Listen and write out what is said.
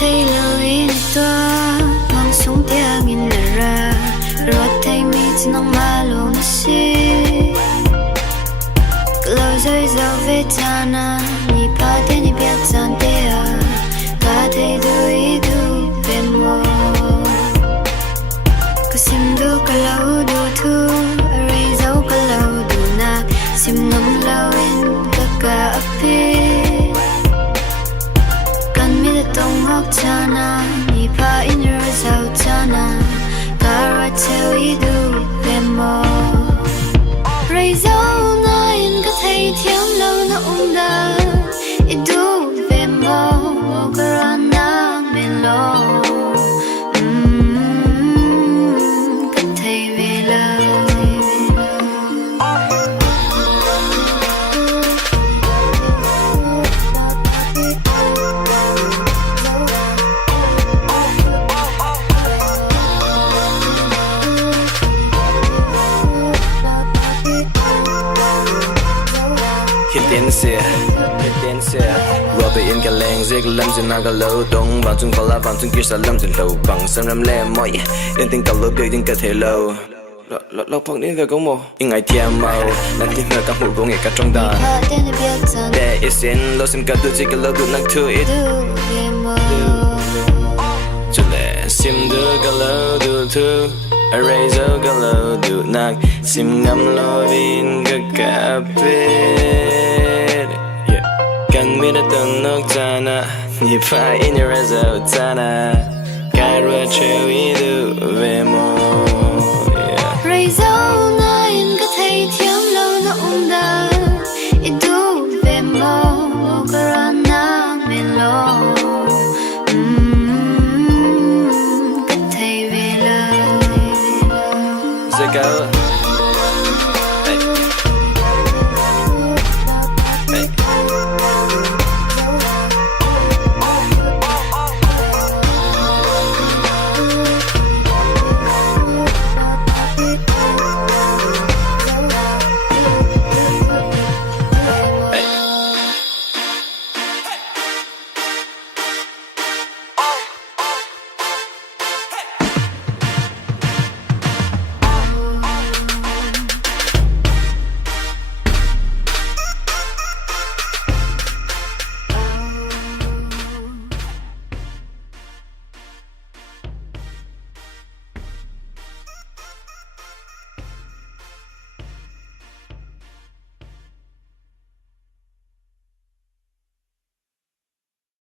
thấy lời in toa mang xuống tiếng in là ra rồi thấy mi trên nắng má luôn xí lâu rơi rau về chana ni pa thế ni biết gian tea ta thấy đôi đu về mồ có sim đu cả lâu đu thu rơi rau cả lâu đu na sim ngắm lâu in cả api tông ngọc chana ni pa in your sao chana cara tell you do demo ray dấu na in có thấy thiếu lâu na da idu demo garana melo có thấy về lâu Hit đến xe Rồi bị in cả làng giết lâm dừng nào cả lâu đông bằng chung có lá bằng chung kia sẽ lâm dừng lâu bằng sân lâm lẹ mỏi in tình cả lâu biểu tình cả thể lâu lâu phong đến về có mồ in ngày thiam màu là tìm được các hữu của nghệ cả trong đời để ít xin lâu xin cả tôi chỉ cả lâu được năng thư ít cho lẽ sim đưa cả lâu được thư eraser cả lâu được năng sim ngắm lo vin cả cà phê cần biết từng nước chana nhịp phải in your result chana cái rồi treo ý được về mồ